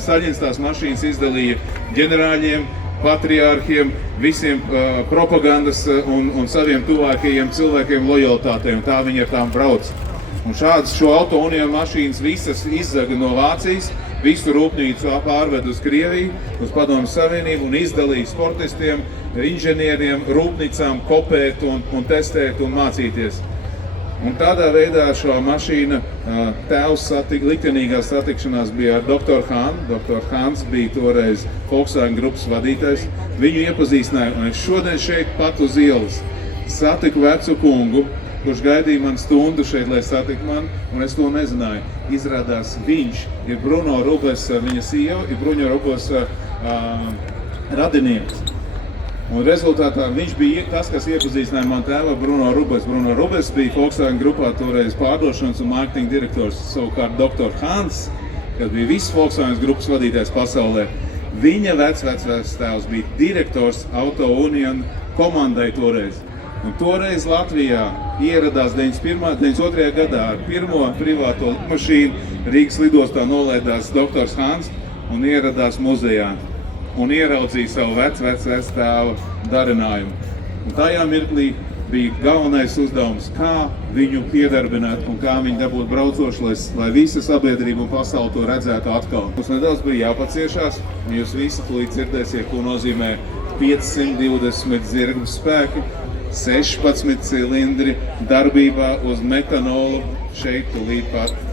Staļins tās mašīnas izdalīja ģenerāļiem, patriārhiem, visiem propagandas un saviem tuvākajiem cilvēkiem lojalitātēm. Tā viņi ar tām brauc. Un šādas šo auto-unionu mašīnas visas izzaga no Vācijas, visu rūpnīcu pārved uz Krieviju, uz Padomju Savienību un izdalīja sportistiem, inženieriem, rūpnīcām kopēt un testēt un mācīties. Un tādā veidā šo mašīnu tēvs liktenīgā satikšanās bija ar Dr. Hānu. Dr. Hāns bija toreiz Volkswagen grupas vadītājs. Viņu iepazīstināju, un es šodien šeit pat uz ielas satiku vecu kungu, kurš gaidīja man stundu šeit, lai satiktu mani, un es to nezināju. Izrādās viņš ir Bruno Rubes, viņa sieva, ir Bruno Rubes radinieks. Un rezultātā viņš bija tas, kas iepazīstināja man tēvu Bruno Rubes. Bruno Rubes bija Volkswagen grupā toreiz pārdošanas un mārketinga direktors. Savukārt Dr. Hāns, kas bija viss Volkswagen grupas vadītājs pasaulē, viņa vecvectēvs bija direktors auto-unionu komandai toreiz. Un toreiz Latvijā ieradās 92. gadā ar pirmo privāto mašīnu Rīgas lidostā nolaidās Dr. Hāns un ieradās muzejā. Un ieraudzīja savu vectēva darinājumu. Un tajā mirklī bija galvenais uzdevums, kā viņu iedarbināt un kā viņu dabūt braucoši, lai visa sabiedrība un pasauli to redzētu atkal. Mums nedaudz bija jāpaciešās, jūs visi tūlīt dzirdēsiet, ko nozīmē 520 zirgu spēki, 16 cilindri darbībā uz metanolu šeit tūlīt pat.